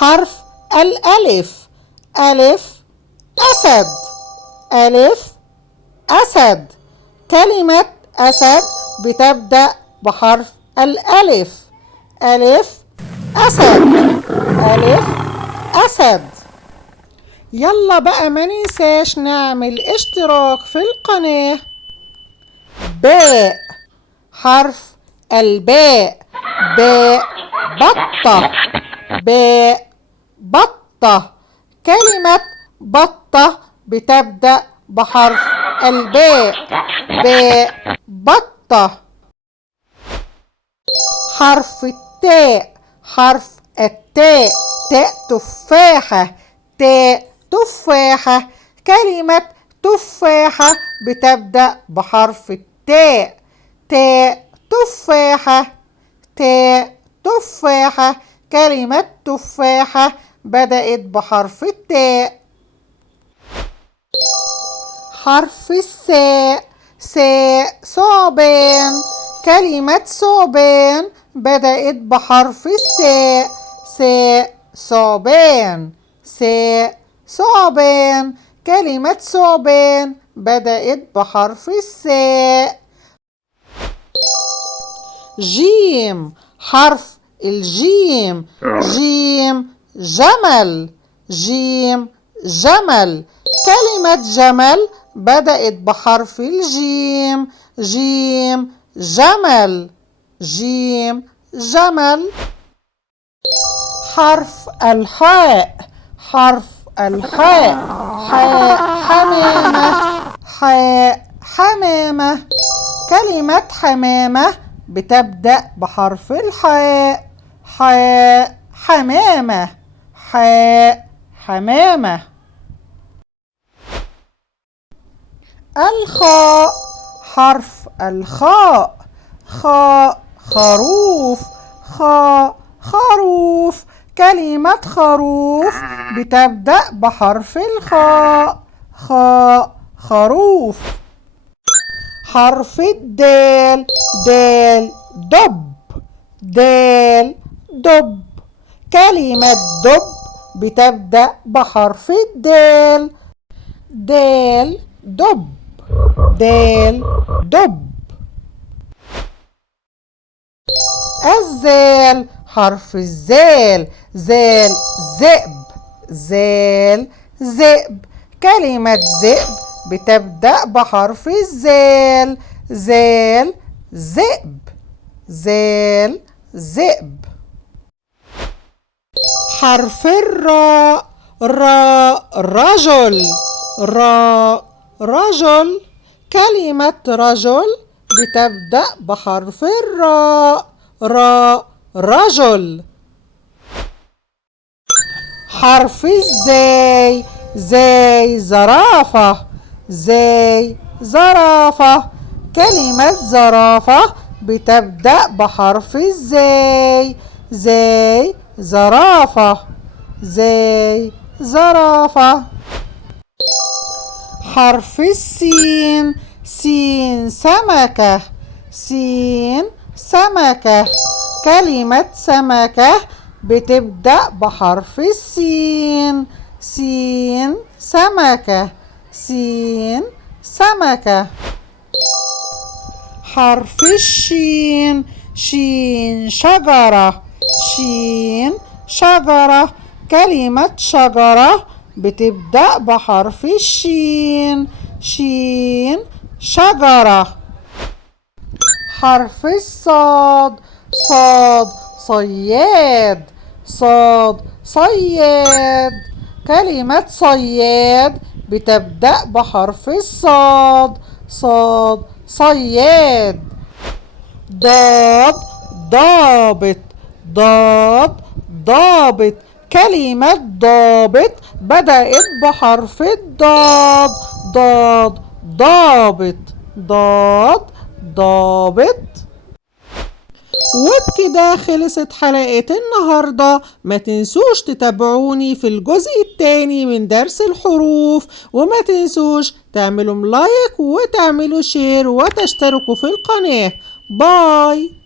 حرف الألف. ألف أسد. ألف أسد. كلمة أسد بتبدأ بحرف الألف. ألف أسد. ألف أسد. يلا بقى ما ننساش نعمل اشتراك في القناة. باء. حرف الباء. باء بطة. باء بطة. كلمة بطة بتبدأ بحرف الباء. باء بطة. حرف التاء. حرف التاء. تاء تفاحة. تاء تفاحة. كلمة تفاحة بتبدأ بحرف التاء. تاء تفاحة. تاء تفاحة. كلمة تفاحة بدأت بحرف التاء. حرف الساء. ساء ثعبان. كلمة ثعبان بدأت بحرف الساء. ساء ثعبان. ساء ثعبان. كلمة ثعبان بدأت بحرف الساء. جيم. حرف الجيم. جيم جمل. جيم جمل. كلمة جمل بدأت بحرف الجيم. جيم جمل. جيم جمل. حرف الحاء. حرف الحاء. حاء حمامة. حاء حمامة. كلمة حمامة بتبدأ بحرف الحاء. حاء حمامة. حاء حمامة. الخاء. حرف الخاء. خاء خروف. خاء خروف. كلمة خروف بتبدأ بحرف الخاء. خاء خروف. حرف الدال. دال دب. دال دب. كلمة دب بتبدأ بحرف الدال. دال دب. دال دب. الزال. حرف الزال. زال ذئب. زال ذئب. كلمة ذئب بتبدأ بحرف الزال. زال ذئب. زال ذئب. حرف الراء. راء رجل. راء رجل. كلمة رجل بتبدأ بحرف الراء. راء رجل. حرف الزاي. زاي زرافة. زاي زرافة. كلمة زرافة بتبدأ بحرف الزاي. زاي زرافة. زاي زرافة. حرف السين. سين سمكة. سين سمكة. كلمة سمكة بتبدأ بحرف السين. سين سمكة. سين سمكة. حرف الشين. شين شجرة. شين شجرة. كلمة شجرة بتبدأ بحرف الشين. شين شجرة. حرف الصاد. صاد صياد. صاد صياد. كلمة صياد بتبدأ بحرف الصاد. صاد صياد. ضاد ضابط. ضاد ضابط. كلمة ضابط بدأت بحرف الضاد. ضاد ضابط. ضاد ضابط. وبكده خلصت حلقة النهاردة. ما تنسوش تتابعوني في الجزء الثاني من درس الحروف، وما تنسوش تعملوا لايك وتعملوا شير وتشتركوا في القناة. باي.